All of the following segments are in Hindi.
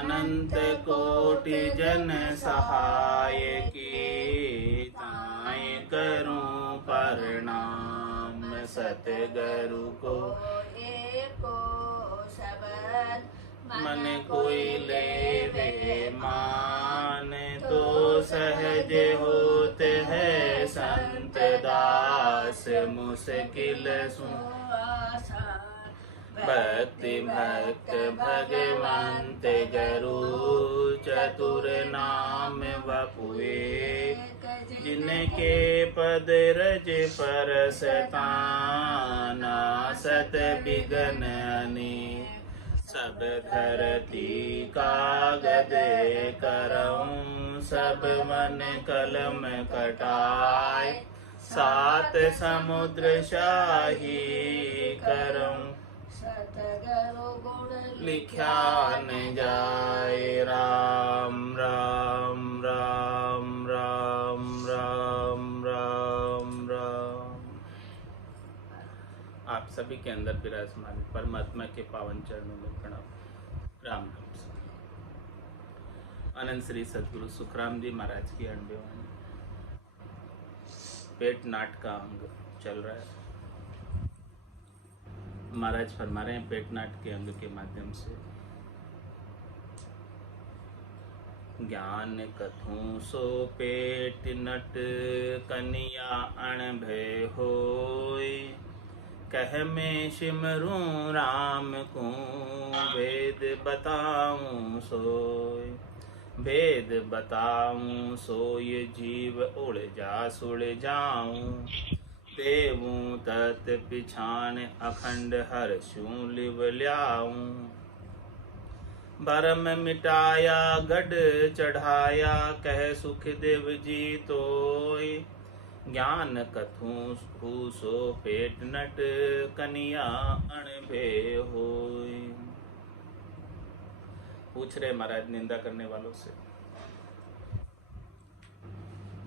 अनंत कोटि जन सहाय की, ताय करूं प्रणाम सतगुरु को। एको शब्द मन कोई लेवे मान, तो सहज होत है संत दास मुश्किल सु। भक्ति भक्त भगवंत गुरु, चतुर नाम वपुए। जिनके पद रज परसताना, सत बिघन अनी। सब धरती कागद करऊं, सब मन कलम कटाए। सात समुद्र शाही करऊं, सतगुरु गुण लिख्या न जाए। राम राम राम राम राम राम राम। आप सभी के अंदर विराजमान परमात्मा के पावन चरणों में प्रणाम। राम राम। अनंत श्री सदगुरु सुखराम जी महाराज की अणबेवानी। पेट नाट का अंग चल रहा है। महाराज फरमा रहे हैं पेट नाट के अंग के माध्यम से ज्ञान कथूं सो पेट नट, कनिया अणभय होय। कह में सिमरूं राम को, वेद बताऊं सोय। वेद बताऊं सोय जीव उड़ जा सुड़ जाऊं। देवूं तत् पिछान अखंड हर्षूं लिव ल्याऊं। भरम मिटाया गढ़ चढ़ाया, कह सुख देव जी तोय। ज्ञान कथूं सो पेट नट, कनिया अणभे होय। पूछ रहे महाराज निंदा करने वालों से,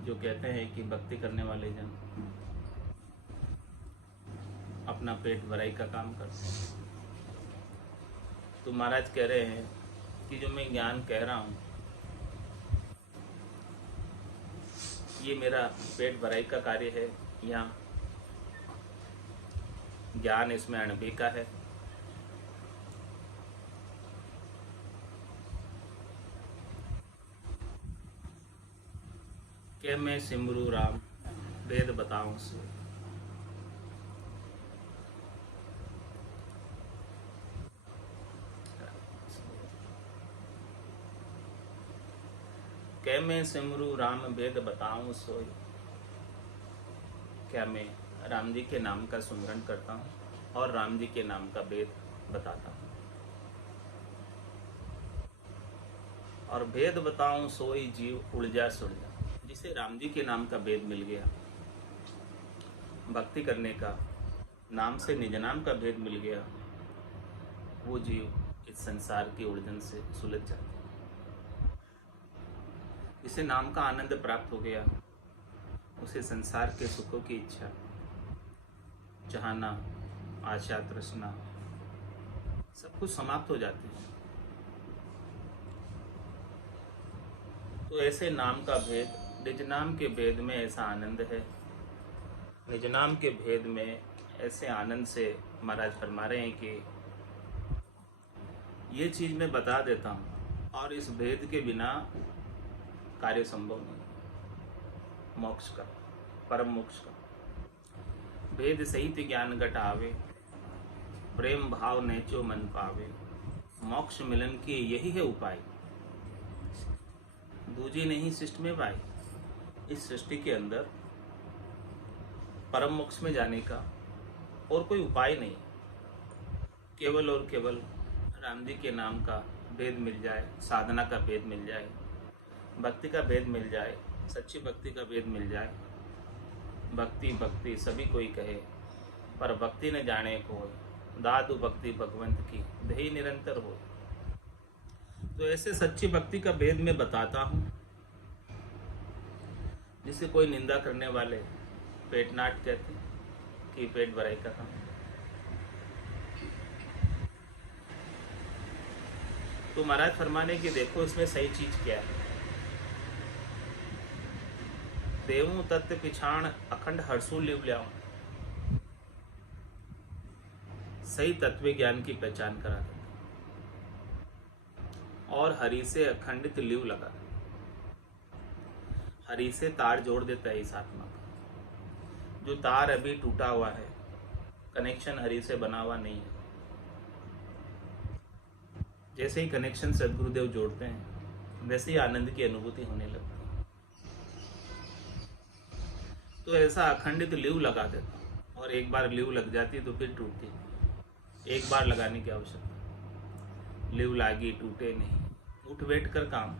जो कहते हैं कि भक्ति करने वाले जन अपना पेट भराई का काम करते हैं। तो महाराज कह रहे हैं कि जो मैं ज्ञान कह रहा हूं, ये मेरा पेट भराई का कार्य है या ज्ञान इसमें अणबी का है। कि मैं सिमरू राम, वेद बताऊं से। क्या मैं सिमरू राम वेद बताऊं सोई। क्या मैं राम जी के नाम का सुमरन करता हूँ और राम जी के नाम का वेद बताता हूँ। और वेद बताऊं सोई जीव उलझा सुलझा। जिसे राम जी के नाम का वेद मिल गया, भक्ति करने का, नाम से निज नाम का भेद मिल गया, वो जीव इस संसार की उलझन से सुलझ जाता है। इसे नाम का आनंद प्राप्त हो गया, उसे संसार के सुखों की इच्छा, चाहना, आशा, तृष्णा सब कुछ समाप्त हो जाती है। तो ऐसे नाम का भेद, निज नाम के भेद में ऐसा आनंद है। निज नाम के भेद में ऐसे आनंद से महाराज फरमा रहे हैं कि ये चीज मैं बता देता हूँ और इस भेद के बिना कार्य संभव नहीं। मोक्ष का, परम मोक्ष का भेद सहित ज्ञान घटावे, प्रेम भाव नेचो मन पावे। मोक्ष मिलन की यही है उपाय, दूजी नहीं सृष्टि में भाई। इस सृष्टि के अंदर परम मोक्ष में जाने का और कोई उपाय नहीं, केवल और केवल राम जी के नाम का भेद मिल जाए, साधना का भेद मिल जाए, भक्ति का भेद मिल जाए, सच्ची भक्ति का भेद मिल जाए। भक्ति भक्ति सभी कोई कहे, पर भक्ति न जाने को, दादु भक्ति भगवंत की दही निरंतर हो। तो ऐसे सच्ची भक्ति का भेद मैं बताता हूँ, जिसे कोई निंदा करने वाले पेट नाट कहते हैं कि पेट भराई का काम। तो महाराज फरमाने कि देखो इसमें सही चीज क्या है। देवू तत्व पिछाण अखंड हर्षु लिव ल्याऊं, सही तत्व ज्ञान की पहचान करा देता और हरि से अखंडित लिव लगा देता। हरि से तार जोड़ देता है इस आत्मा का। जो तार अभी टूटा हुआ है, कनेक्शन हरि से बना हुआ नहीं है, जैसे ही कनेक्शन सदगुरुदेव जोड़ते हैं वैसे ही आनंद की अनुभूति होने लगती है। तो ऐसा अखंडित लिव लगा देता हूँ, और एक बार लिव लग जाती है तो फिर टूटती है। एक बार लगाने की आवश्यकता, लिव लागी टूटे नहीं। उठ बैठ कर काम,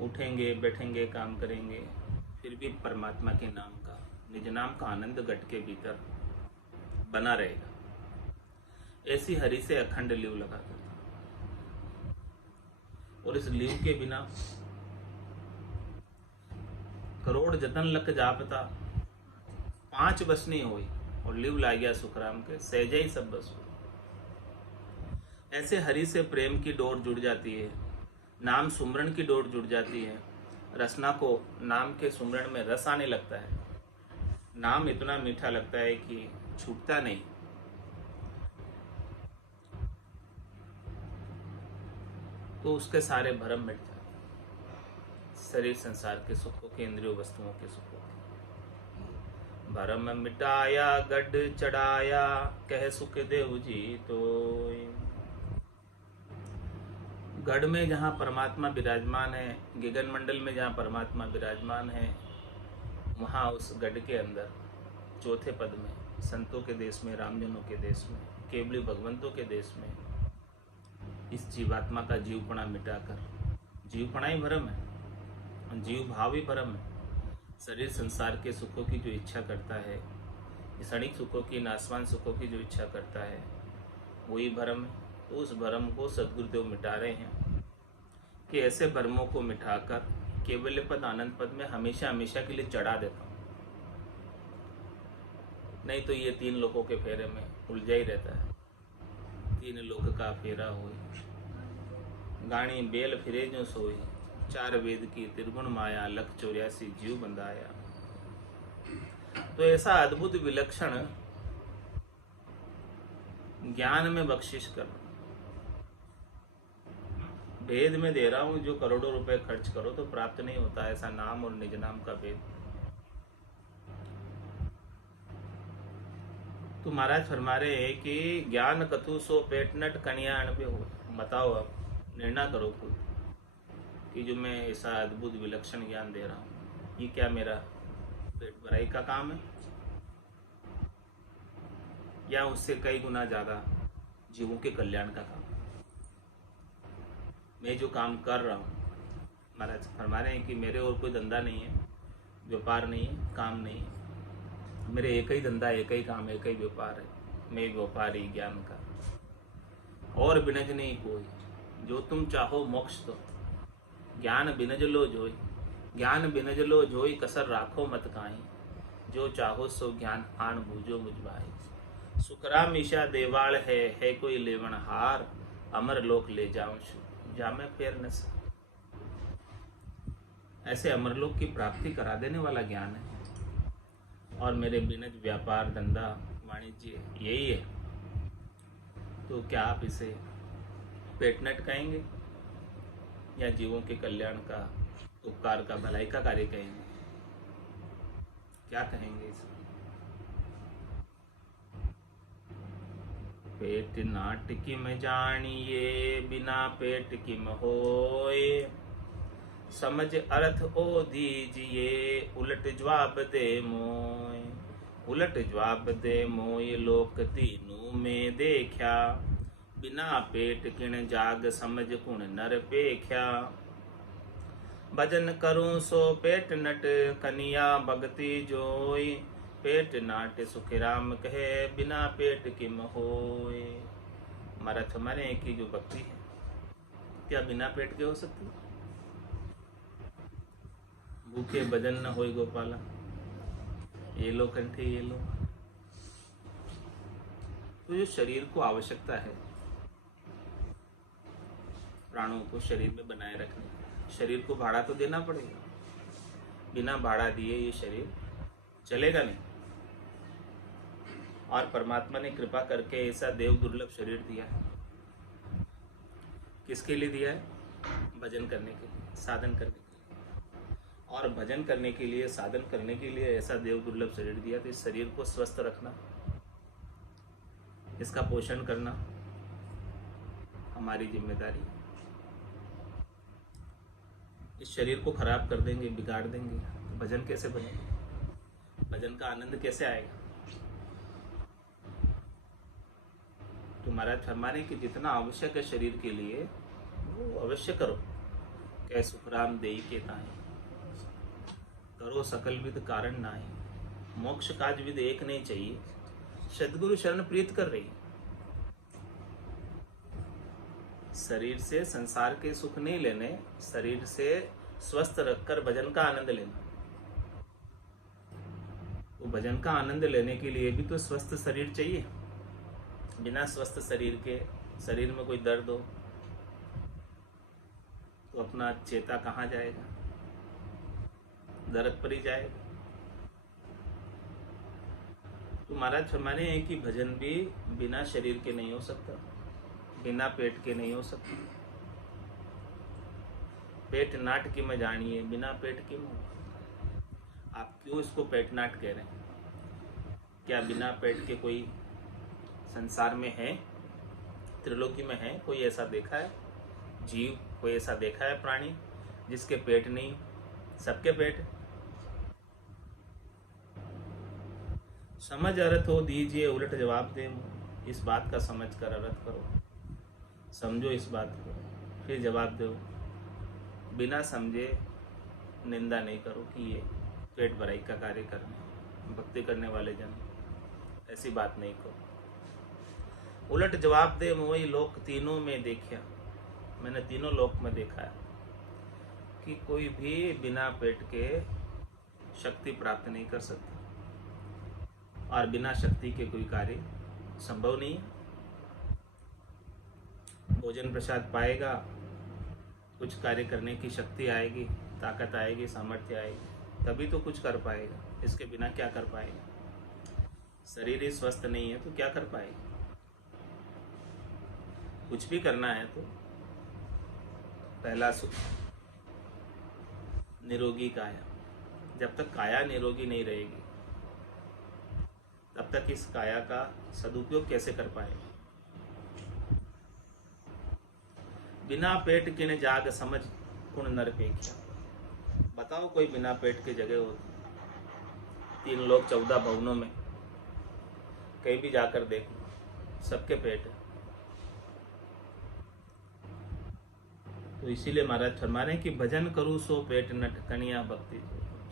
उठेंगे बैठेंगे काम करेंगे, फिर भी परमात्मा के नाम का, निज नाम का आनंद गट के भीतर बना रहेगा। ऐसी हरि से अखंड लिव लगा देता। और इस लिव के बिना करोड़ जतन लख जापता, 5 बस नहीं हुई, और लिव ला गया सुखराम के सहजा ही सब बस हुई। ऐसे हरि से प्रेम की डोर जुड़ जाती है, नाम सुमरण की डोर जुड़ जाती है। रसना को नाम के सुमरण में रस आने लगता है। नाम इतना मीठा लगता है कि छूटता नहीं। तो उसके सारे भरम मिट जाते, शरीर संसार के सुखों के, इंद्रियों वस्तुओं के सुखों के। भरम मिटाया गढ़ चढ़ाया, कह सुख देव जी तो। गढ़ में जहाँ परमात्मा विराजमान है, गगन मंडल में जहाँ परमात्मा विराजमान है, वहाँ उस गढ़ के अंदर चौथे पद में, संतों के देश में, रामजनों के देश में, केवली भगवंतों के देश में, इस जीवात्मा का जीवपणा मिटाकर, जीवपणा ही भरम है, जीव भाव ही भरम है। शरीर संसार के सुखों की जो इच्छा करता है, क्षणिक सुखों की, नासवान सुखों की जो इच्छा करता है, वही भरम है। तो उस भरम को सदगुरुदेव मिटा रहे हैं कि ऐसे भरमों को मिटाकर केवल्य पद, आनंद पद में हमेशा हमेशा के लिए चढ़ा देता हूँ। नहीं तो ये 3 लोगों के फेरे में उलझा ही रहता है। 3 लोक का फेरा होई, गाणी बेल फिरे जो सोई, 4 वेद की त्रिगुण माया, लख 84 जीव बंधाया। तो ऐसा अद्भुत विलक्षण ज्ञान में बख्शिश कर, भेद में दे रहा हूं, जो करोड़ों रुपए खर्च करो तो प्राप्त नहीं होता, ऐसा नाम और निज नाम का भेद। तो महाराज फरमा रहे हैं कि ज्ञान कथु सो पेटनट कन्या अणबे हो। बताओ, अब निर्णय करो खुद कि जो मैं ऐसा अद्भुत विलक्षण ज्ञान दे रहा हूँ, ये क्या मेरा पेट भराई का काम है, या उससे कई गुना ज्यादा जीवों के कल्याण का काम। मैं जो काम कर रहा हूँ, महाराज फरमा रहे हैं कि मेरे और कोई धंधा नहीं है, व्यापार नहीं है, काम नहीं है। मेरे एक ही धंधा, एक ही काम, एक ही व्यापार है। मैं व्यापारी ज्ञान का, और बिनज नहीं कोई। जो तुम चाहो मोक्ष तो, ज्ञान बिनज लो जोई, ज्ञान बिनज लो जोई, कसर राखो मत काई। जो चाहो सो ज्ञान आन बूझो मुझ भाई। सुखराम ईशा देवाल है कोई लेवन हार, अमर लोक ले जाऊं जामे फेर न सा। ऐसे अमरलोक की प्राप्ति करा देने वाला ज्ञान है। और मेरे बिनज व्यापार, धंधा, वाणिज्य यही है। तो क्या आप इसे पेटनट कहेंगे, या जीवों के कल्याण का, उपकार का, भलाई का कार्य कहेंगे? क्या कहेंगे इसे? पेट नाट किम जानिए, बिना पेट किम होए। समझ अर्थ ओ दीजिए, उलट जवाब दे मोय। उलट जवाब दे मोय, लोक तीनों में देखा। बिना पेट किण जाग, समझ कुण नर पेख्या। भजन करूं सो पेट नट, कनिया भगति जोई। पेट नाट सुख राम कहे, बिना पेट किम होए। मरथ मरे की जो भक्ति है, क्या बिना पेट के हो सकती? भूखे भजन न होई गोपाला, ये लो कंठे ये लो। तो जो शरीर को आवश्यकता है, प्राणों को शरीर में बनाए रखने। शरीर को भाड़ा तो देना पड़ेगा, बिना भाड़ा दिए ये शरीर चलेगा नहीं। और परमात्मा ने कृपा करके ऐसा देव दुर्लभ शरीर दिया है। किसके लिए दिया है? भजन करने के लिए, साधन करने के लिए। और भजन करने के लिए, साधन करने के लिए ऐसा देव दुर्लभ शरीर दिया। तो इस शरीर को स्वस्थ रखना, इसका पोषण करना हमारी जिम्मेदारी। इस शरीर को खराब कर देंगे, बिगाड़ देंगे, तो भजन कैसे बनेगा? भजन का आनंद कैसे आएगा? तो महाराज फरमाने कि जितना आवश्यक है शरीर के लिए वो अवश्य करो। कै सुखराम देई के ताहि, करो सकल विद कारण नाहि। मोक्ष काज विद एक नहीं चाहिए, सद्गुरु शरण प्रीत कर रही। शरीर से संसार के सुख नहीं लेने, शरीर से स्वस्थ रखकर भजन का आनंद लेना। तो भजन का आनंद लेने के लिए भी तो स्वस्थ शरीर चाहिए। बिना स्वस्थ शरीर के, शरीर में कोई दर्द हो तो अपना चेता कहाँ जाएगा? दर्द पर ही जाएगा। तो महाराज फरमाने हैं कि भजन भी बिना शरीर के नहीं हो सकता, बिना पेट के नहीं हो सकता। पेट नाट की में जानिए, बिना पेट के में। आप क्यों इसको पेट नाट कह रहे हैं? क्या बिना पेट के कोई संसार में है, त्रिलोकी में है? कोई ऐसा देखा है जीव? कोई ऐसा देखा है प्राणी जिसके पेट नहीं? सबके पेट। समझ अर्थ हो दीजिए, उलट जवाब दे। इस बात का समझ कर अर्थ करो, समझो इस बात को, फिर जवाब दो। बिना समझे निंदा नहीं करो कि ये पेट भराई का कार्य करने, भक्ति करने वाले जन, ऐसी बात नहीं करो। उलट जवाब दे, मोई लोक तीनों में देखा। मैंने तीनों लोक में देखा है कि कोई भी बिना पेट के शक्ति प्राप्त नहीं कर सकता, और बिना शक्ति के कोई कार्य संभव नहीं है। भोजन प्रसाद पाएगा, कुछ कार्य करने की शक्ति आएगी, ताकत आएगी, सामर्थ्य आएगी, तभी तो कुछ कर पाएगा। इसके बिना क्या कर पाएगा? शरीर ही स्वस्थ नहीं है तो क्या कर पाएगा? कुछ भी करना है तो पहला सुख निरोगी काया। जब तक काया निरोगी नहीं रहेगी तब तक इस काया का सदुपयोग कैसे कर पाएगा? बिना पेट के ने जाग समझ कुण नर पेख्या। बताओ कोई बिना पेट के जगह होती? 3 लोग 14 भवनों में कहीं भी जाकर देखो, सबके पेट है। तो इसीलिए महाराज फरमा रहे हैं कि भजन करूँ सो पेट न ठकनिया भक्ति।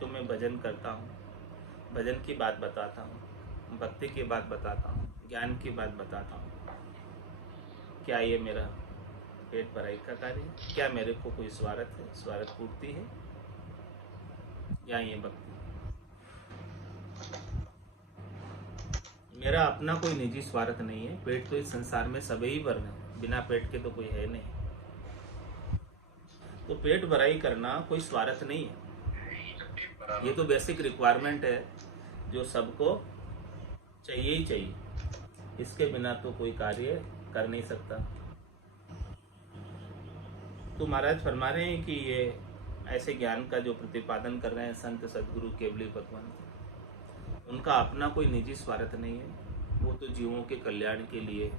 जो मैं भजन करता हूँ, भजन की बात बताता हूँ, भक्ति की बात बताता हूँ, ज्ञान की बात बताता हूँ, क्या ये मेरा पेट भराई का कार्य है? क्या मेरे को कोई स्वार्थ है, स्वार्थ पूर्ति है, या ये भक्ति? मेरा अपना कोई निजी स्वार्थ नहीं है। पेट तो इस संसार में सभी ही भरने हैं, बिना पेट के तो कोई है नहीं। तो पेट भराई करना कोई स्वार्थ नहीं है, ये तो बेसिक रिक्वायरमेंट है जो सबको चाहिए ही चाहिए। इसके बिना तो कोई कार्य कर नहीं सकता। तो महाराज फरमा रहे हैं कि ये ऐसे ज्ञान का जो प्रतिपादन कर रहे हैं संत सद्गुरु केवली भगवान, उनका अपना कोई निजी स्वार्थ नहीं है। वो तो जीवों के कल्याण के लिए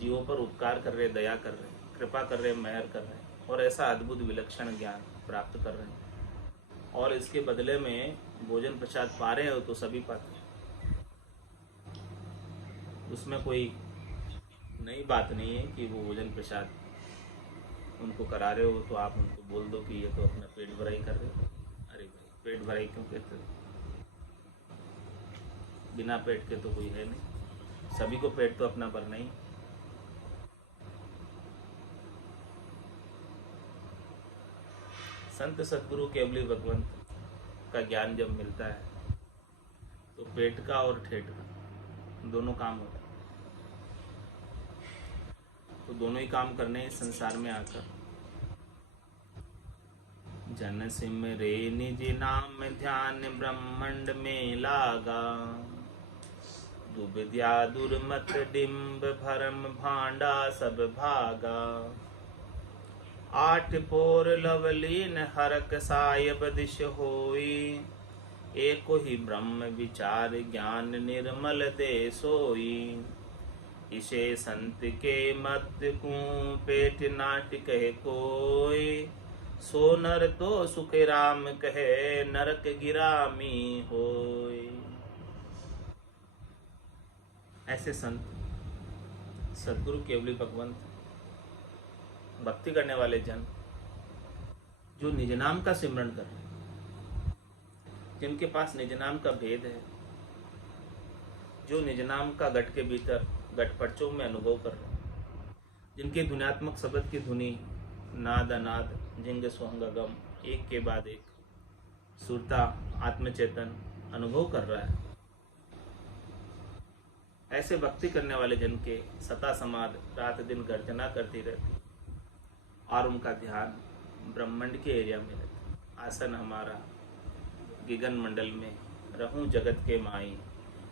जीवों पर उपकार कर रहे, दया कर रहे, कृपा कर रहे, मेहर कर रहे, और ऐसा अद्भुत विलक्षण ज्ञान प्राप्त कर रहे हैं। और इसके बदले में भोजन प्रसाद पा रहे हो तो सभी पाते हैं, उसमें कोई नई बात नहीं है कि वो भोजन प्रसाद उनको करा रहे हो तो आप उनको बोल दो कि ये तो अपना पेट भराई कर रहे हो। अरे भाई, पेट भराई क्यों कहते हो? बिना पेट के तो कोई है नहीं, सभी को पेट तो अपना भरना ही। संत सद्गुरु केवली भगवंत का ज्ञान जब मिलता है तो पेट का और ठेठ का दोनों काम होता है। तो दोनों ही काम करने हैं इस संसार में आकर। जन सिमरे निज नाम ध्यान ब्रह्मांड में लागा, दुविद्या दुर्मत डिम्ब भरम भांडा सब भागा। आठ पोर लवलीन हरक सायब दिश होई, एको ही ब्रह्म विचार ज्ञान निर्मल दे सोई। इसे संत के मत को पेट नाट कहे कोई, सो नर तो सुख राम कहे नरक गिरामी होय। ऐसे संत सद्गुरु केवली भगवंत भक्ति करने वाले जन जो निज नाम का सिमरन कर रहे हैं, जिनके पास निज नाम का भेद है, जो निज नाम का घट के भीतर घट पर्चों में अनुभव कर रहे हैं, जिनके धुनात्मक शब्द की धुनी नाद अनाद जिंग सोहंग गम एक के बाद एक सुरता आत्मचेतन अनुभव कर रहा है। ऐसे भक्ति करने वाले जन के सता समाध रात दिन गर्जना करती रहती और उनका ध्यान ब्रह्मांड के एरिया में रहता। आसन हमारा गिगन मंडल में रहूं जगत के माई,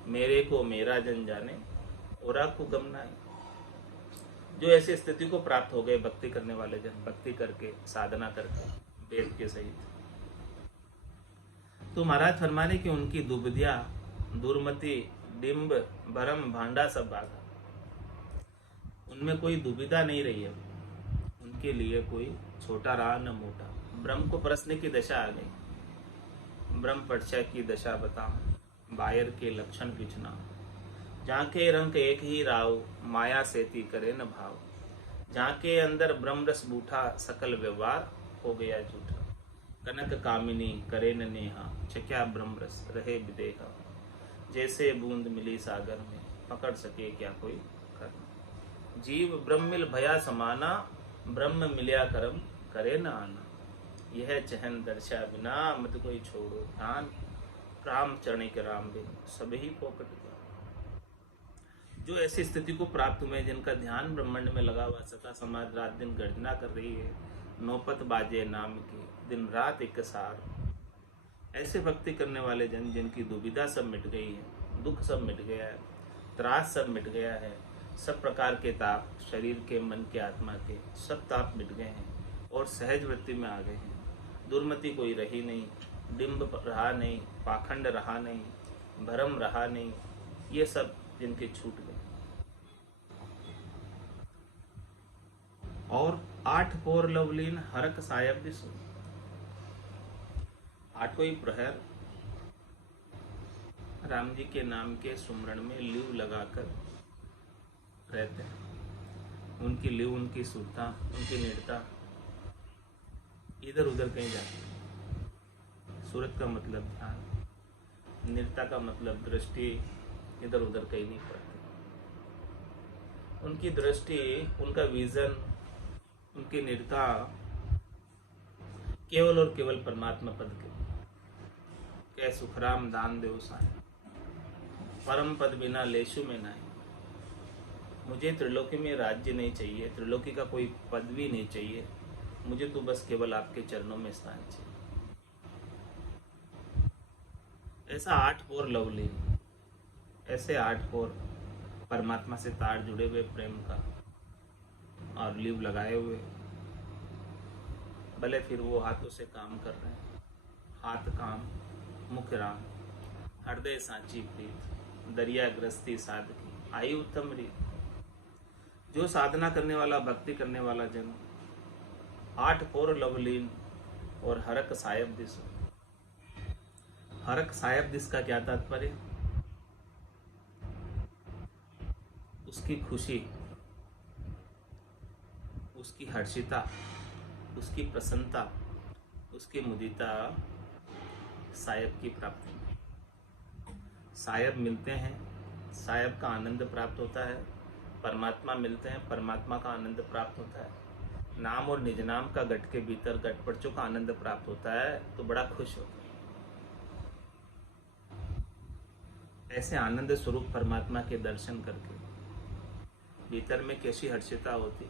मेरे को मेरा जन जाने और को गम नाई। जो ऐसी स्थिति को प्राप्त हो गए भक्ति करने वाले जन, भक्ति करके साधना करके वेद के सहित, तो महाराज फरमाने की उनकी दुविध्या दुर्मति डिम्ब भरम भांडा सब भागा। उनमें कोई दुविधा नहीं रही है, उनके लिए कोई छोटा रहा न मोटा। ब्रह्म को परसने की दशा आ गई, ब्रह्म परिचय की दशा बताऊं, बायर के लक्षण पिछना। जहाँ के रंग एक ही राव, माया सेती करे न भाव। जहाँ के अंदर ब्रह्म रस बूठा, सकल व्यवहार हो गया झूठा। कनक कामिनी करे न नेहा, चक्या ब्रह्म रस रहे विदेहा। जैसे बूंद मिली सागर में, पकड़ सके क्या कोई कर। जीव ब्रह्म मिल भया समाना, ब्रह्म मिलिया करम करे न आना। यह चहन दर्शा बिना, मत कोई छोड़ो ध्यान। राम चरण के राम बिन सब ही पोकट गया। जो ऐसी स्थिति को प्राप्त हुए, जिनका ध्यान ब्रह्मांड में लगा हुआ, सता समाज रात दिन गर्जना कर रही है, नौपत बाजे नाम की दिन रात एक सार। ऐसे भक्ति करने वाले जन जिनकी दुविधा सब मिट गई है, दुख सब मिट गया है, त्रास सब मिट गया है, सब प्रकार के ताप शरीर के, मन के, आत्मा के सब ताप मिट गए हैं और सहज वृत्ति में आ गए हैं। दुर्मति कोई रही नहीं, डिम्ब रहा नहीं, पाखंड रहा नहीं, भरम रहा नहीं, ये सब जिनके छूट गए। और आठ पोर लवलीन हरक सायब दिसु। आठों ही प्रहर राम जी के नाम के सुमरण में लीव लगाकर रहते हैं। उनकी लीव, उनकी सुरता, उनकी निरता इधर उधर कहीं जाती है। सूरत का मतलब ध्यान, निरता का मतलब दृष्टि इधर उधर कहीं नहीं पड़ती। उनकी दृष्टि, उनका विजन, उनकी निरता केवल और केवल परमात्मा पद के। कै सुखराम दान देव साई, परम पद बिना लेशु में नहीं। मुझे त्रिलोकी में राज्य नहीं चाहिए, त्रिलोकी का कोई पद भी नहीं चाहिए, मुझे तो बस केवल आपके चरणों में स्थान चाहिए। ऐसा आठ पोर लवली, ऐसे आठ पोर परमात्मा से तार जुड़े हुए प्रेम का और लीव लगाए हुए, भले फिर वो हाथों से काम कर रहे हैं, हाथ काम मुख राम, हृदय सांची प्रीत, दरिया ग्रस्ती साधकी आई उत्तम रीत। जो साधना करने वाला, भक्ति करने वाला जन आठ पोर लवलीन और हरक सायब दिस। हरक सायब दिस का क्या तात्पर्य? उसकी खुशी, उसकी हर्षिता, उसकी प्रसन्नता, उसकी मुदिता सायब की प्राप्ति में। सायब मिलते हैं, सायब का आनंद प्राप्त होता है। परमात्मा मिलते हैं, परमात्मा का आनंद प्राप्त होता है। नाम और निज नाम का गट के भीतर गटपर्चों का आनंद प्राप्त होता है तो बड़ा खुश होता है। ऐसे आनंद स्वरूप परमात्मा के दर्शन करके भीतर में कैसी हर्षिता होती,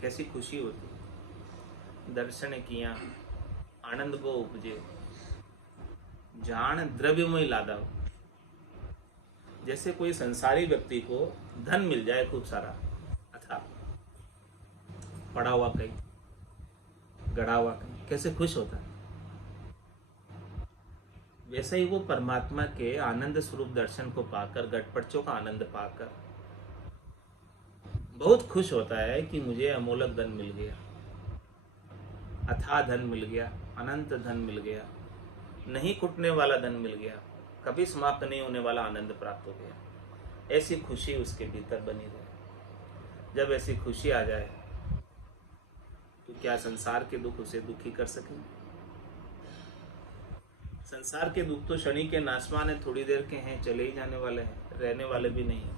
कैसी खुशी होती। दर्शन किया आनंद को उपजे, जान द्रव्यमय लादा। जैसे कोई संसारी व्यक्ति को धन मिल जाए खूब सारा, अथा पड़ा हुआ कहीं, गड़ा हुआ कहीं, कैसे खुश होता है। वैसे ही वो परमात्मा के आनंद स्वरूप दर्शन को पाकर, गटपड़चों का आनंद पाकर बहुत खुश होता है कि मुझे अमोलक धन मिल गया, अथाह धन मिल गया, अनंत धन मिल गया, नहीं कुटने वाला धन मिल गया, कभी समाप्त नहीं होने वाला आनंद प्राप्त हो गया। ऐसी खुशी उसके भीतर बनी रहे। जब ऐसी खुशी आ जाए तो क्या संसार के दुख उसे दुखी कर सकेंगे? संसार के दुख तो शनि के नाशवान है, थोड़ी देर के हैं, चले ही जाने वाले हैं, रहने वाले भी नहीं।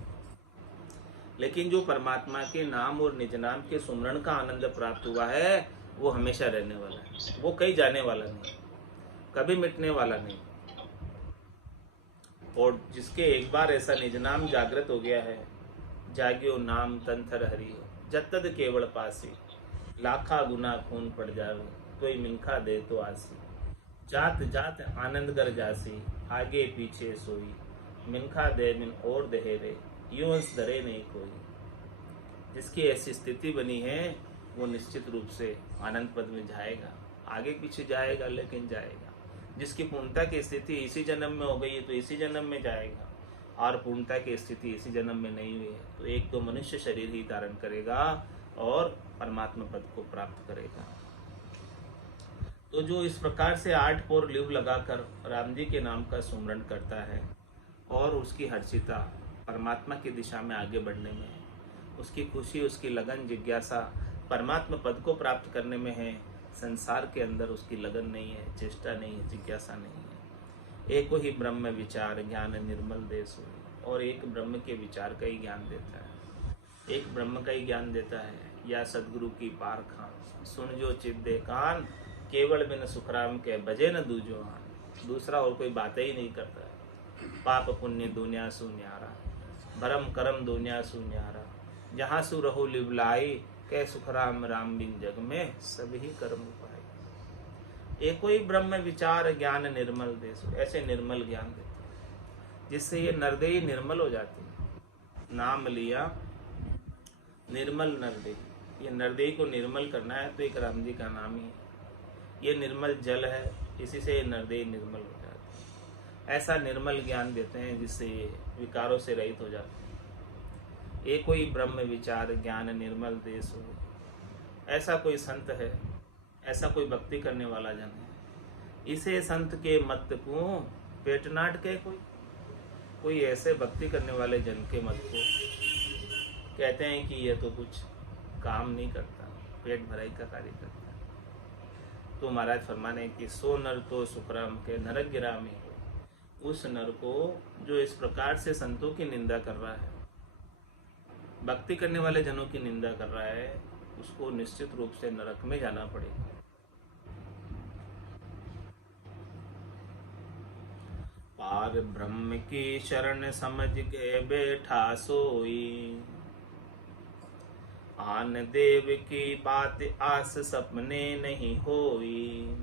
लेकिन जो परमात्मा के नाम और निज नाम के सुमरण का आनंद प्राप्त हुआ है वो हमेशा रहने वाला है, वो कहीं जाने वाला नहीं, कभी मिटने वाला नहीं। और जिसके एक बार ऐसा निज नाम जागृत हो गया है, जाग्यो नाम तंथर हरि जतद केवल पासी, लाखा गुना खून पड़ जावे तो ही मिनखा दे तो आसी, जात जात आनंद कर जासी आगे पीछे सोई, मिनखा दे मिन और दहेरे यूं अंश धरे नहीं कोई। जिसकी ऐसी स्थिति बनी है वो निश्चित रूप से आनंद पद में जाएगा, आगे पीछे जाएगा लेकिन जाएगा। जिसकी पूर्णता की स्थिति इसी जन्म में हो गई है तो इसी जन्म में जाएगा, और पूर्णता की स्थिति इसी जन्म में नहीं हुई है तो एक तो मनुष्य शरीर ही धारण करेगा और परमात्मा पद को प्राप्त करेगा। तो जो इस प्रकार से 8 पोर लिव लगाकर राम जी के नाम का सुमरण करता है और उसकी हर्षिता परमात्मा की दिशा में आगे बढ़ने में है, उसकी खुशी, उसकी लगन, जिज्ञासा परमात्मा पद को प्राप्त करने में है। संसार के अंदर उसकी लगन नहीं है, चेष्टा नहीं है, जिज्ञासा नहीं है। एक ही ब्रह्म विचार ज्ञान निर्मल देश हो, और एक ब्रह्म के विचार का ही ज्ञान देता है, एक ब्रह्म का ही ज्ञान देता है। या सदगुरु की पार खान सुन जो चित दे कान, केवल बिन सुखराम के बजे न दूजो आन। दूसरा और कोई बातें ही नहीं करता है। पाप पुण्य दुनिया सु न्यारा, भरम करम दुनिया सु न्यारा, जहाँ सु रहो लिवलाई, कह सुखराम राम बिन जग में सभी कर्म उपाय। एक कोई ब्रह्म विचार ज्ञान निर्मल देश, ऐसे निर्मल ज्ञान देते हैं जिससे ये नरदेही निर्मल हो जाती है। नाम लिया निर्मल नरदेही, ये नरदेही को निर्मल करना है तो एक राम जी का नाम ही है। ये निर्मल जल है, इसी से नरदेही निर्मल हो जाती है। ऐसा निर्मल ज्ञान देते हैं जिससे ये विकारों से रहित हो जाते हैं। एक कोई ब्रह्म विचार ज्ञान निर्मल देश हो, ऐसा कोई संत है, ऐसा कोई भक्ति करने वाला जन है, इसे संत के मत को पेट नाट के कोई ऐसे भक्ति करने वाले जन के मत को कहते हैं कि यह तो कुछ काम नहीं करता, पेट भराई का कार्य करता है। तो महाराज फरमाने कि सो नर तो सुखराम के नरक गिरामी हो। उस नर को जो इस प्रकार से संतों की निंदा कर रहा है, भक्ति करने वाले जनों की निंदा कर रहा है, उसको निश्चित रूप से नरक में जाना पड़ेगा। पार ब्रह्म की शरण समझ के बैठा सोई, आन देव की बात आस सपने नहीं होई,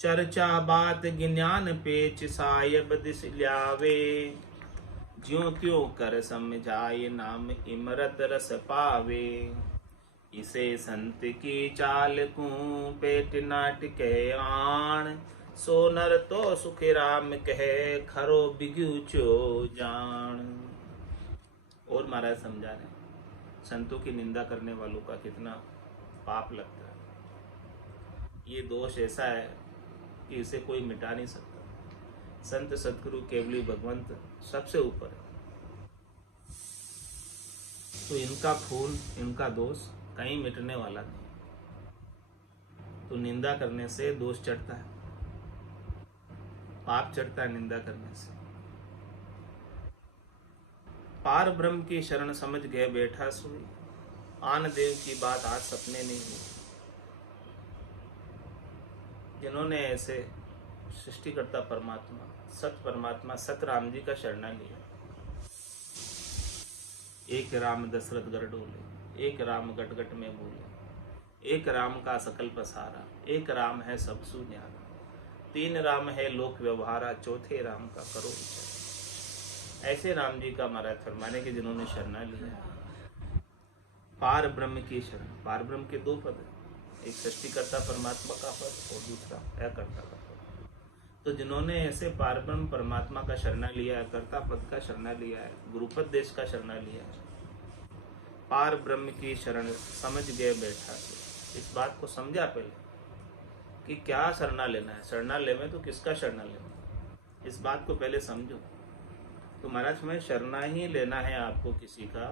चर्चा बात ज्ञान पेच सायब दिस ल्यावे, ज्यों त्यों कर समझाए नाम इमरत रस पावे, इसे संत की चाल को पेट नाट के आण, सो नर तो सुख राम कहे खरो बिगु चो जान। और महाराज समझा रहे संतों की निंदा करने वालों का कितना पाप लगता है। ये दोष ऐसा है कि इसे कोई मिटा नहीं सकता। संत सदगुरु केवली भगवंत सबसे ऊपर है, तो इनका खून, इनका दोष कहीं मिटने वाला नहीं। तो निंदा करने से दोष चढ़ता है, पाप चढ़ता है निंदा करने से। पार ब्रह्म की शरण समझ गए बैठा सोई, आन देव की बात आज सपने नहीं हुई। जिन्होंने ऐसे सृष्टिकर्ता परमात्मा, सत परमात्मा, सत राम जी का शरणा लिया, एक राम दशरथ गर डोले, एक राम गट गट में बोले, एक राम का सकल पसारा, एक राम है सब सु न्यारा, तीन राम है लोक व्यवहारा, चौथे राम का करो विचार। ऐसे राम जी का महाराज फरमाने के जिन्होंने शरणा लिया। पार ब्रह्म की शरण, पार ब्रह्म के दो पद है, एक सृष्टिकर्ता परमात्मा का पद और दूसरा अकर्ता का पद। तो जिन्होंने ऐसे पार ब्रह्म परमात्मा का शरणा लिया है, अकर्ता पद का शरणा लिया है, गुरुपद देश का शरणा लिया है, पार ब्रह्म की शरण समझ गए बैठा से। इस बात को समझा पहले कि क्या शरणा लेना है, शरणा लेवे तो किसका शरणा लेना, इस बात को पहले समझो। तो महाराज में शरणा ही लेना है आपको किसी का,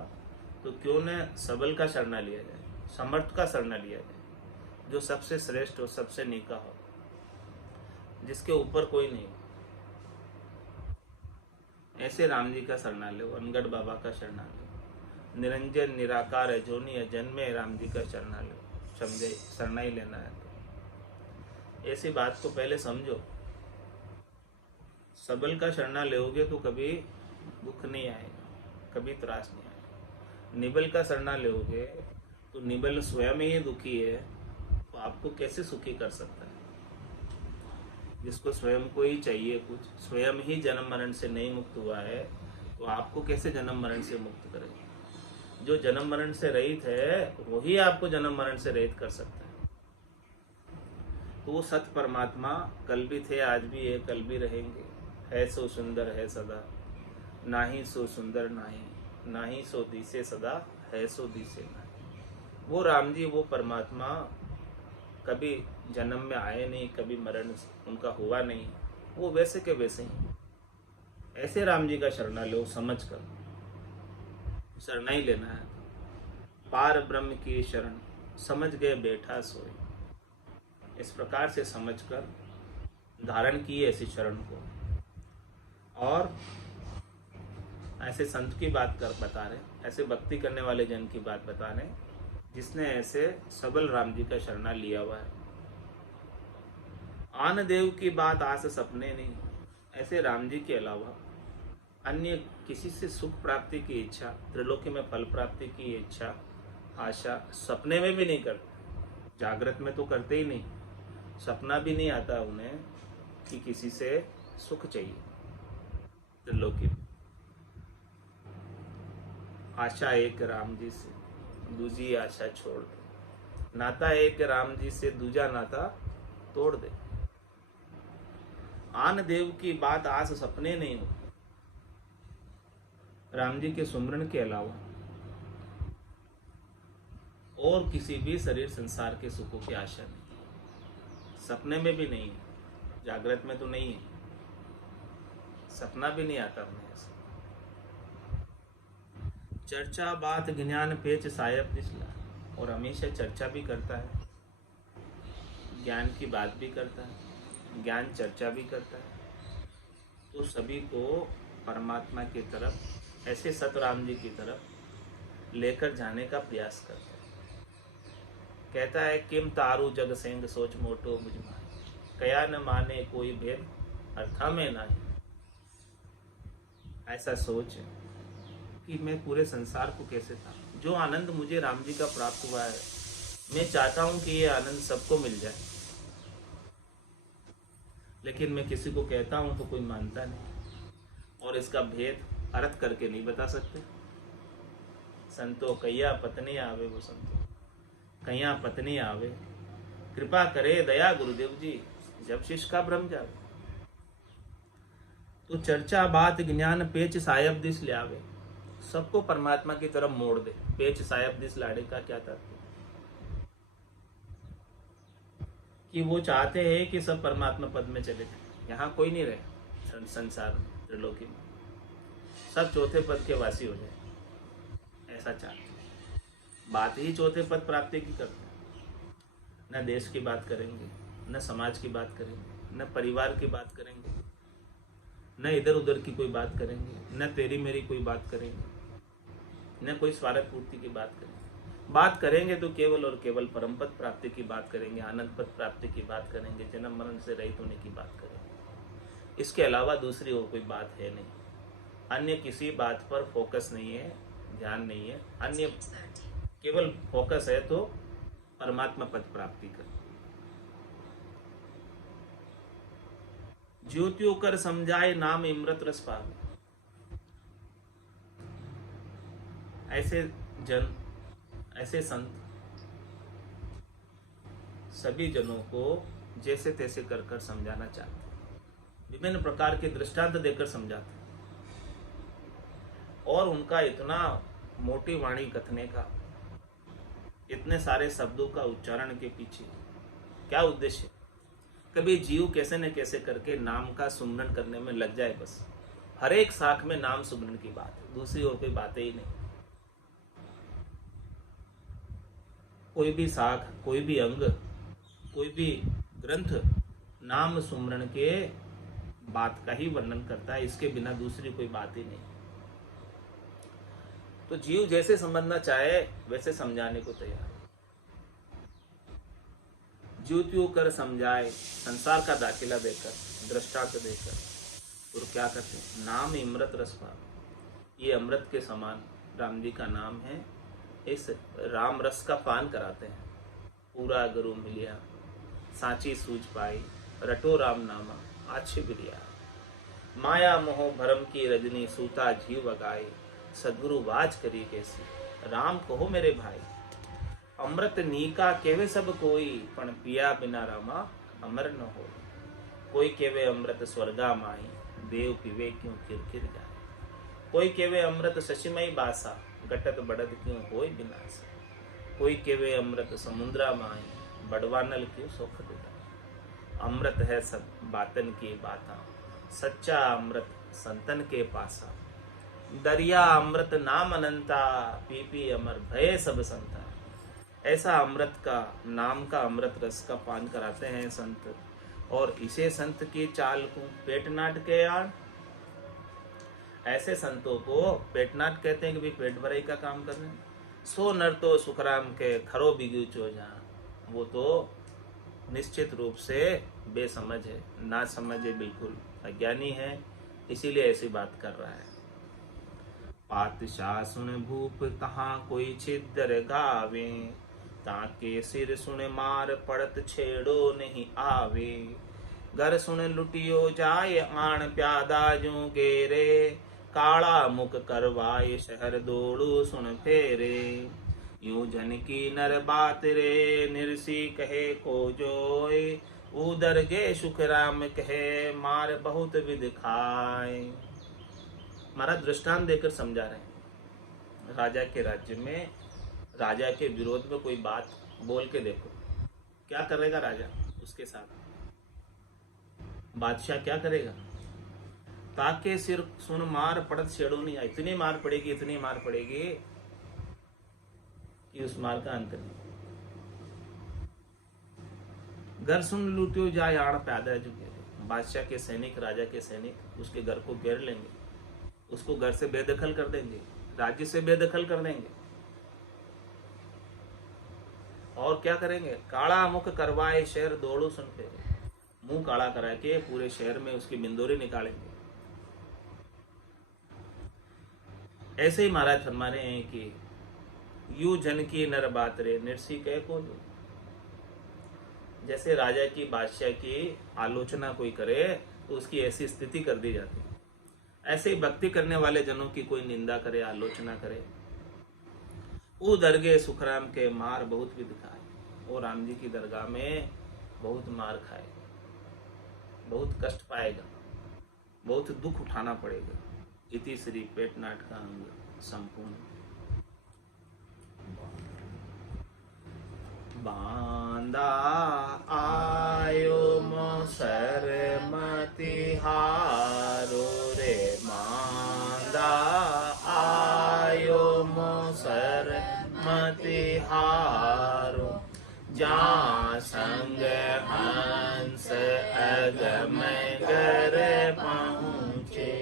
तो क्यों न सबल का शरणा लिया जाए, समर्थ का शरणा लिया जाए, जो सबसे श्रेष्ठ हो, सबसे नीका हो, जिसके ऊपर कोई नहीं। ऐसे राम जी का शरणा लो, अनगढ़ बाबा का शरणा लो, निरंजन निराकार है जोनी है जन्मे, राम जी का शरणा लो। समझे, शरणा ही लेना है तो ऐसी बात को पहले समझो। सबल का शरणा लोगे तो कभी दुख नहीं आएगा, कभी त्रास नहीं आएगा। निबल का शरणा लोगे तो निबल स्वयं ही दुखी है, तो आपको कैसे सुखी कर सकता है। जिसको स्वयं को ही चाहिए कुछ, स्वयं ही जन्म मरण से नहीं मुक्त हुआ है, तो आपको कैसे जन्म मरण से मुक्त करेगा। जो जन्म मरण से रहित है वही आपको जन्म मरण से रहित कर सकता है। तो वो सत परमात्मा कल भी थे, आज भी है, कल भी रहेंगे। है सो सुंदर है सदा, नाही सो सुंदर नाही, नाही सो दिसे सदा, है सो दिसे नाही। वो राम जी, वो परमात्मा कभी जन्म में आए नहीं, कभी मरण उनका हुआ नहीं, वो वैसे के वैसे ही। ऐसे राम जी का शरणा लो, समझ कर शरणा ही लेना है। पार ब्रह्म की शरण समझ गए बैठा सोए, इस प्रकार से समझकर धारण किए ऐसी शरण को। और ऐसे संत की बात कर बता रहे, ऐसे भक्ति करने वाले जन की बात बता रहे, जिसने ऐसे सबल राम जी का शरणा लिया हुआ है। आन देव की बात आस सपने नहीं, ऐसे राम जी के अलावा अन्य किसी से सुख प्राप्ति की इच्छा, त्रिलोकी में फल प्राप्ति की इच्छा, आशा सपने में भी नहीं करते। जागृत में तो करते ही नहीं, सपना भी नहीं आता उन्हें कि किसी से सुख चाहिए। त्रिलोकी में आशा एक राम जी से, दूजी आशा छोड़ दे। नाता एक राम जी से, दूजा नाता तोड़ दे। आन देव की बात आस सपने नहीं होती। राम जी के सुमरन के अलावा और किसी भी शरीर संसार के सुखों की आशा नहीं, सपने में भी नहीं है, जागृत में तो नहीं है, सपना भी नहीं आता हमें ऐसा। चर्चा बात ज्ञान पेच सायब दिसला, और हमेशा चर्चा भी करता है, ज्ञान की बात भी करता है, ज्ञान चर्चा भी करता है। तो सभी को परमात्मा की तरफ, ऐसे सतराम जी की तरफ लेकर जाने का प्रयास करता है। कहता है किम तारू जग सेंग सोच मोटो मुझ माही, कया न माने कोई भेद अर्था में नहीं। ऐसा सोच कि मैं पूरे संसार को कैसे था, जो आनंद मुझे राम जी का प्राप्त हुआ है, मैं चाहता हूं कि ये आनंद सबको मिल जाए, लेकिन मैं किसी को कहता हूं तो कोई मानता नहीं, और इसका भेद अर्थ करके नहीं बता सकते। संतो कैया पत्नी आवे, वो संतो कैया पत्नी आवे, कृपा करे दया गुरुदेव जी, जब शिष्य का भ्रम जावे। तो चर्चा बात ज्ञान पेच सायब दिस ले आवे, सबको परमात्मा की तरफ मोड़ दे। पेच सायब दिस लाड़े का क्या तात्पर्य, कि वो चाहते हैं कि सब परमात्मा पद में चले जाए, यहाँ कोई नहीं रहे संसार में, त्रिलोकी में सब चौथे पद के वासी हो जाए, ऐसा चाहते हैं। बात ही चौथे पद प्राप्ति की करते हैं। न देश की बात करेंगे, न समाज की बात करेंगे, न परिवार की बात करेंगे, न इधर उधर की कोई बात करेंगे, न तेरी मेरी कोई बात करेंगे, न कोई स्वार्थ पूर्ति की बात करेंगे। बात करेंगे तो केवल और केवल परम पद प्राप्ति की बात करेंगे, आनंद पद प्राप्ति की बात करेंगे, जन्म मरण से रहित होने की बात करेंगे। इसके अलावा दूसरी और कोई बात है नहीं, अन्य किसी बात पर फोकस नहीं है, ध्यान नहीं है, अन्य केवल फोकस है तो परमात्मा पद प्राप्ति कर। ज्योतियों कर समझाए नाम इमृत रस पावे। ऐसे जन, ऐसे संत सभी जनों को जैसे तैसे कर कर समझाना चाहते हैं, विभिन्न प्रकार के दृष्टांत देकर समझाते हैं। और उनका इतना मोटी वाणी कथने का, इतने सारे शब्दों का उच्चारण के पीछे क्या उद्देश्य? कभी जीव कैसे न कैसे करके नाम का सुमरण करने में लग जाए। बस हर एक शाख में नाम सुमरण की बात है, दूसरी और कोई बातें ही नहीं। कोई भी शाख, कोई भी अंग, कोई भी ग्रंथ नाम सुमरण के बात का ही वर्णन करता है, इसके बिना दूसरी कोई बात ही नहीं। तो जीव जैसे समझना चाहे वैसे समझाने को तैयार। ज्योतियों कर समझाए, संसार का दाखिला देकर, दृष्टांत देकर, और क्या करते हैं? नाम अमृत रस पान। ये अमृत के समान राम जी का नाम है, इस राम रस का पान कराते हैं। पूरा गुरु मिलिया, साची सूझ पाई, रटो राम नामा आछे बिरिया। माया मोह भरम की रजनी, सूता जीव बगाई, सदगुरु बाज करी कैसी, राम कहो मेरे भाई। अमृत नीका केवे सब कोई, पण पिया बिना रामा अमर न हो। कोई केवे अमृत स्वर्गा माई, देव पीवे क्यों किरकिर जाए। कोई केवे अमृत शशिमय बासा, घटत बढ़त क्यों होय विनाश। कोई केवे अमृत समुद्रा माई, बड़वानल क्यों सोखत उठाए। अमृत है सब बातन की बाता, सच्चा अमृत संतन के पासा। दरिया अमृत नाम अनंता, पी पी अमर भय सब संता। ऐसा अमृत का, नाम का अमृत रस का पान कराते हैं संत। और इसे संत की चाल को पेटनाट के आड़। ऐसे संतों को पेटनाट कहते हैं कि भाई पेट भराई का काम कर रहे हैं। सो नर तो सुखराम के खरो बिगू चो जहाँ। वो तो निश्चित रूप से बेसमझ है, ना समझे, बिल्कुल अज्ञानी है, इसीलिए ऐसी बात कर रहा है। पातशाह सुन भूप कहाँ कोई छिद्र गावे, ताके सिर सुन मार पड़त छेड़ो नहीं आवे। घर सुन लुटियो जाए आण प्यादा जू गेरे, काला मुख करवाए शहर दौड़ू सुन फेरे। यूं जन की नर बात रे, निरसी कहे को जोय। उदर गे सुख राम कहे, मार बहुत विध खाए। हमारा दृष्टांत देकर समझा रहे हैं। राजा के राज्य में, राजा के विरोध में कोई बात बोल के देखो, क्या करेगा राजा उसके साथ? बादशाह क्या करेगा? ताके सिर सुन मार पड़त छेड़ो नहीं। इतनी मार पड़ेगी, इतनी मार पड़ेगी कि उस मार का अंत नहीं। घर सुन लूटियो जाए आड़ पैदा झुके। बादशाह के सैनिक, राजा के सैनिक उसके घर को घेर लेंगे, उसको घर से बेदखल कर देंगे, राज्य से बेदखल कर देंगे। और क्या करेंगे? काला मुख करवाए शहर दौड़ो सुन फेरे। मुंह काला करा के पूरे शहर में उसकी बिंदोरी निकालेंगे। ऐसे ही महाराज फरमा रहे हैं कि यू जन की नर बात रे, निरसी कह को जो। जैसे राजा की, बादशाह की आलोचना कोई करे तो उसकी ऐसी स्थिति कर दी जाती है, ऐसे ही भक्ति करने वाले जनों की कोई निंदा करे, आलोचना करे। वो दरगे सुखराम के मार बहुत विध खाए। वो राम जी की दरगाह में बहुत मार खाए, बहुत कष्ट पाएगा, बहुत दुख उठाना पड़ेगा। इति श्री पेटनाट का अंग संपूर्ण। बांदा आयो मोसर मति हारो रे, बांदा आयो मोसर मति हारो। जा संग हंस अगम घर पहुँचे,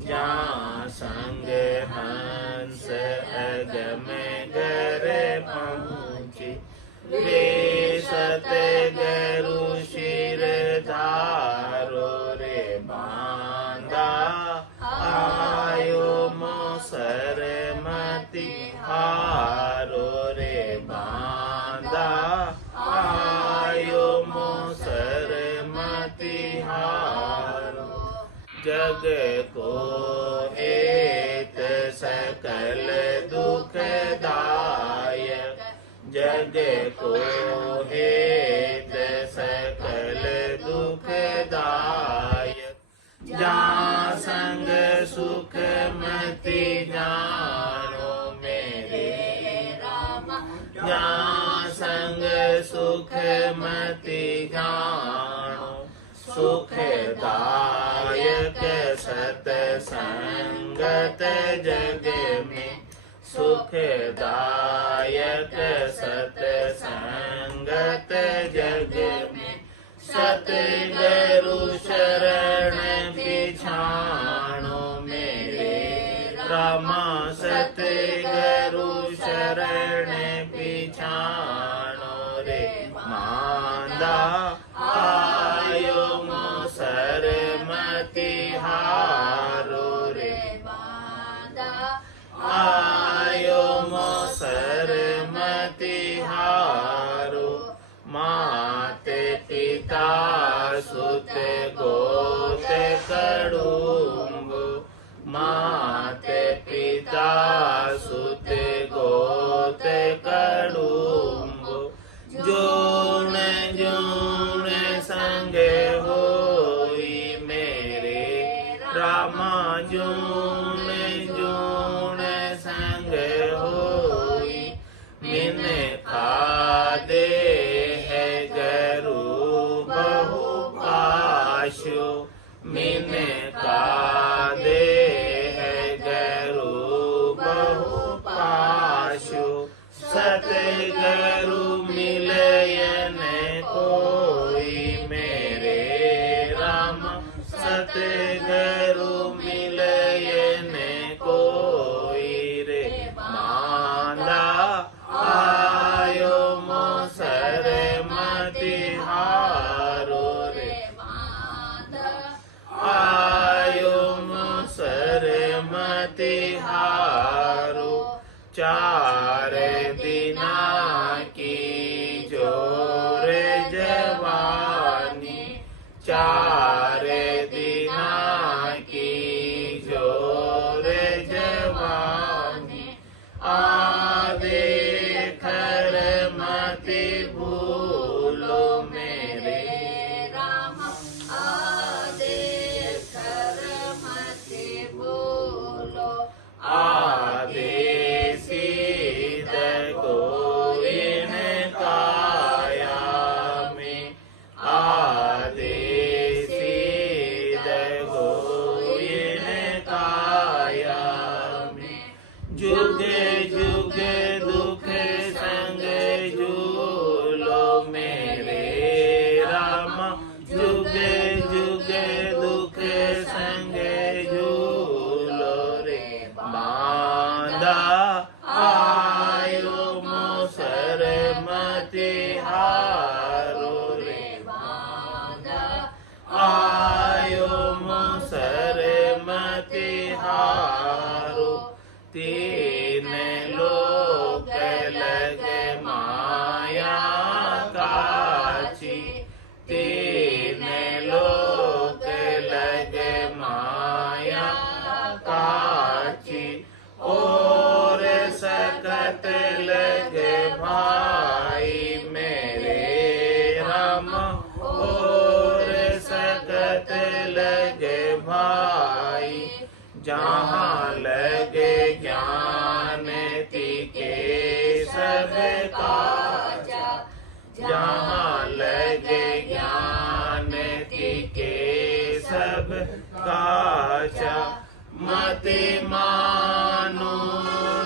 जा संग हंस अगम घर पहुँचे। वे सत गरु शिर धारो रे, बांदा आयो मोसर मति जग को हेत सकल दुखदायक, जग को हेत सकल दुखदायक। जहाँ संग सुख मति जानो मेरे राम, जहाँ संग सुख मति जानो, सुखदायक सतसंगत जग में, सुखदायक सतसंगत जग में। सतगुरु शरण पिछाणो मेरे रामा, सतगुरु शरण पिछाणो रे मांदा। आयो मोसर मति हारो रे बांदा, आयो मोसर मति हारो। माते पिता सुत गोत कड़ुम्ब, माते पिता सुत गोत कड़ुम्ब। जोन जोन संग होई मेरे रामा, जोन जोन संग होई। मिन खादे है गरु बहु पाशो, मिन खादे है गरु बहु पाशो। सतगुरु मिलयन कोई मेरे राम, सतगुरु मिलयन कोई रे मांदा। आयो मोसर मति हारो रे बांदा, आयो मोसर मति हारो। चार दिना की जोर जवानी, चार दिना की जोर जवानी। आदे खर मति भूलो मेरे राम, आदेश कर मति भूलो। आदेशित गोविन काया में, आदेशित गोविन काया में। जुग जुग दुख संग झूलो मेरे राम, जुग जुग दुख संग झूलो रे मांदा। आयो मोसर मति हारो रे बांदा, आयो मोसर मति हारो। तीन लोक लगे माया काची, तीन लोक लगे माया काची। और सकत लगे भाई मेरे राम, और सकत लगे भाई। जहाँ लगे ज्ञान तिके सब काजा, जहाँ लगे ज्ञान तिके सब काजा। मति मानो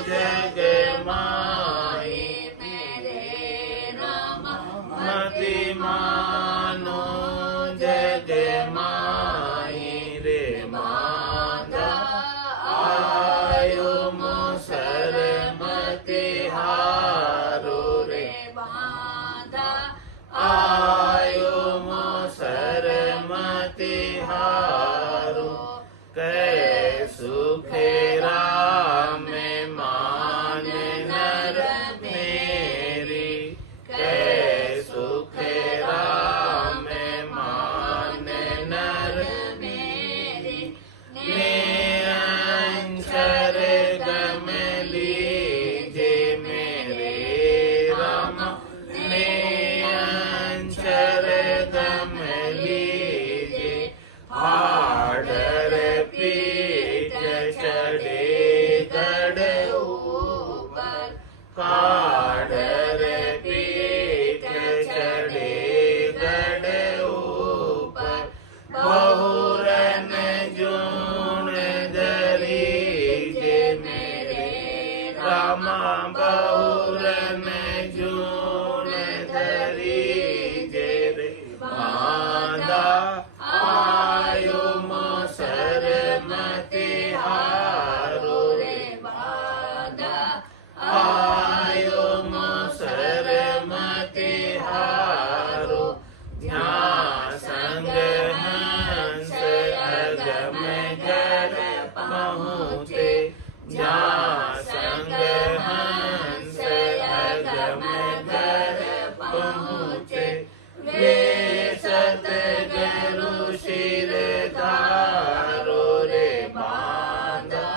जग माई मेरे राम, मति मानो जग माई रे मांदा। आयो मोसर मति हारो रे बांदा, आयो मोसर मति हारो। कै सुखेरा पाढ़र पीठ चढ़े गढ़ ऊपर बहुरन जून धरी जे मेरे रामा बहुरन जून धरी जे रे बांधा आयो मोसर मति हारो रे बांधा आयो मोसर मति हारो ध्यान संग हंस अगम जर पहुँचे जहाँ संग हंस अगम जर पहुँचे वे सतगुरु शिर धारो रे बांधा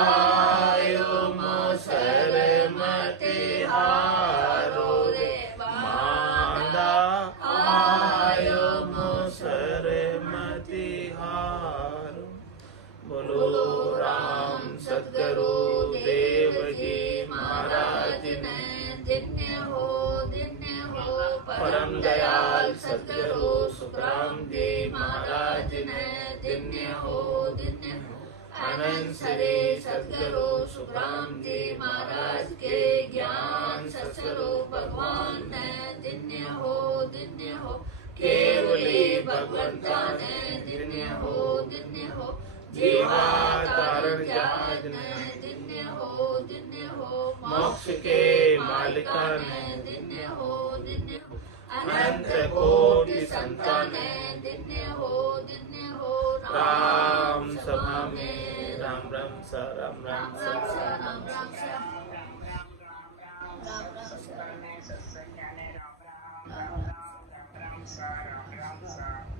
आयो मोसर मति हारो रे बांधा आयो मोसर मति हारो। बोलो राम सतगुरु देव जी महाराज ने धन्य हो परम दयाल सतगुरु सुखराम जी महाराज ने धन्य हो अनंत सरे सतगुरु सुखराम जी महाराज के ज्ञान सत्स्वरूप भगवान ने धन्य हो केवली भगवंता ने धन्य हो जीवा तारण जात ने धन्य हो मोक्ष के मालिका ने धन्य हो अनंत कोटि संतान ने धन्य हो राम सभा में राम राम सा राम राम सा राम राम सा सत्संग राम राम सा